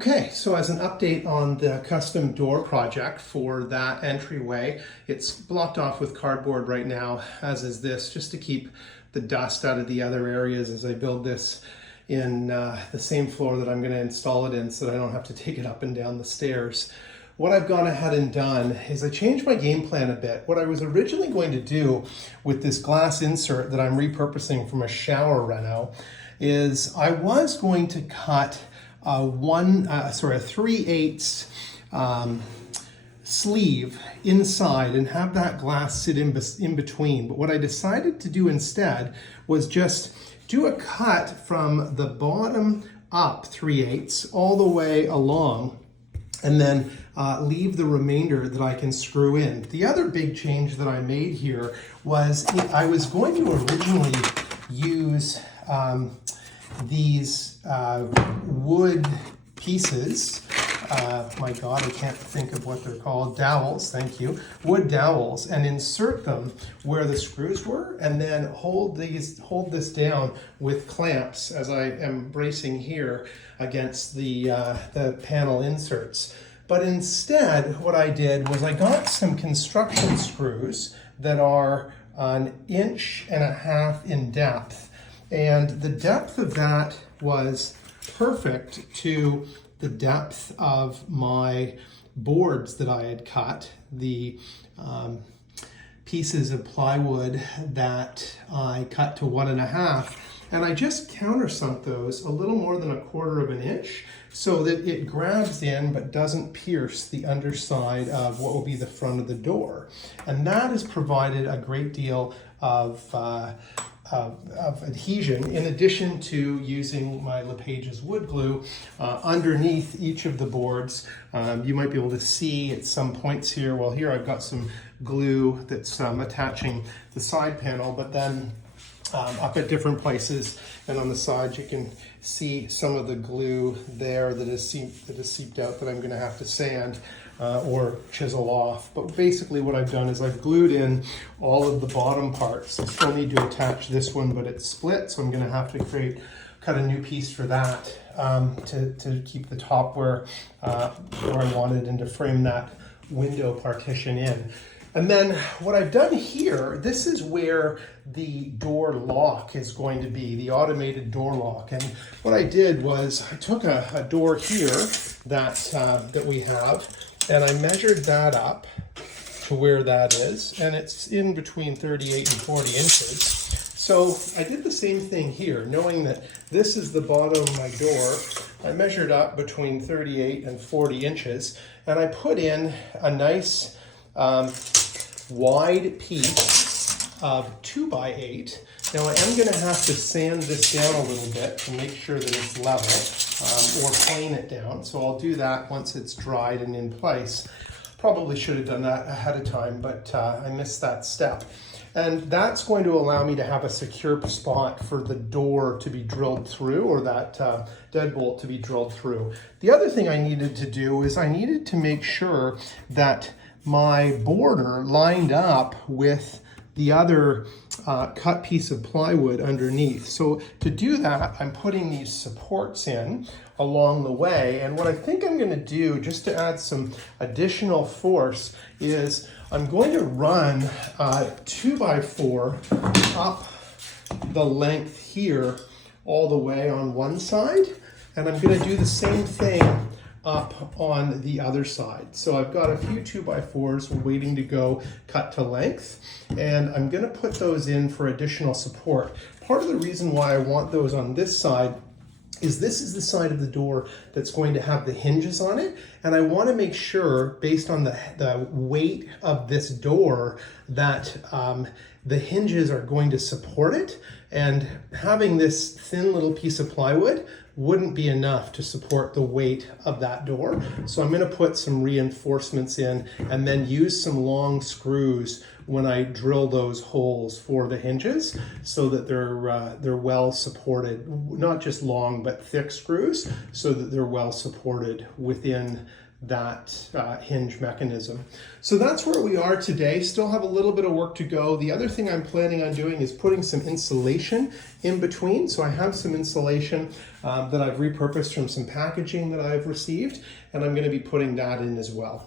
Okay, so as an update on the custom door project for that entryway, it's blocked off with cardboard right now, as is this, just to keep the dust out of the other areas as I build this in the same floor that I'm going to install it in so that I don't have to take it up and down the stairs. What I've gone ahead and done is I changed my game plan a bit. What I was originally going to do with this glass insert that I'm repurposing from a shower reno is I was going to cut a 3/8 sleeve inside and have that glass sit in between. But what I decided to do instead was just do a cut from the bottom up 3/8 all the way along, and then leave the remainder that I can screw in. The other big change that I made here was I was going to originally use these wood pieces. My God, I can't think of what they're called. Dowels, thank you. Wood dowels, and insert them where the screws were, and then hold this down with clamps as I am bracing here against the panel inserts. But instead, what I did was I got some construction screws that are 1.5 inches in depth. And the depth of that was perfect to the depth of my boards that I had cut, the pieces of plywood that I cut to 1.5. And I just countersunk those a little more than 1/4 inch so that it grabs in but doesn't pierce the underside of what will be the front of the door. And that has provided a great deal of adhesion, in addition to using my LePage's wood glue underneath each of the boards. You might be able to see at some points here, well, here I've got some glue that's attaching the side panel, but then up at different places and on the sides you can see some of the glue there that is seeped out that I'm going to have to sand or chisel off. But basically what I've done is I've glued in all of the bottom parts. I still need to attach this one, but it's split, so I'm going to have to cut a new piece for that to keep the top where I wanted and to frame that window partition in. And then what I've done here, this is where the door lock is going to be, the automated door lock. And what I did was I took a door here that we have, and I measured that up to where that is, and it's in between 38 and 40 inches. So I did the same thing here, knowing that this is the bottom of my door. I measured up between 38 and 40 inches, and I put in a nice wide piece of 2x8. Now I am going to have to sand this down a little bit to make sure that it's level, or plane it down. So I'll do that once it's dried and in place. Probably should have done that ahead of time, but I missed that step. And that's going to allow me to have a secure spot for the door to be drilled through, or that deadbolt to be drilled through. The other thing I needed to do is I needed to make sure that my border lined up with the other cut piece of plywood underneath. So to do that, I'm putting these supports in along the way. And what I think I'm going to do, just to add some additional force, is I'm going to run 2x4 up the length here all the way on one side. And I'm going to do the same thing up on the other side. So I've got a few 2x4s waiting to go cut to length, and I'm going to put those in for additional support. Part of the reason why I want those on this side is this is the side of the door that's going to have the hinges on it, and I want to make sure, based on the weight of this door, that the hinges are going to support it, and having this thin little piece of plywood wouldn't be enough to support the weight of that door. So I'm going to put some reinforcements in and then use some long screws when I drill those holes for the hinges so that they're well supported, not just long but thick screws, so that they're well supported within that hinge mechanism. So that's where we are today. Still have a little bit of work to go. The other thing I'm planning on doing is putting some insulation in between. So I have some insulation that I've repurposed from some packaging that I've received, and I'm going to be putting that in as well.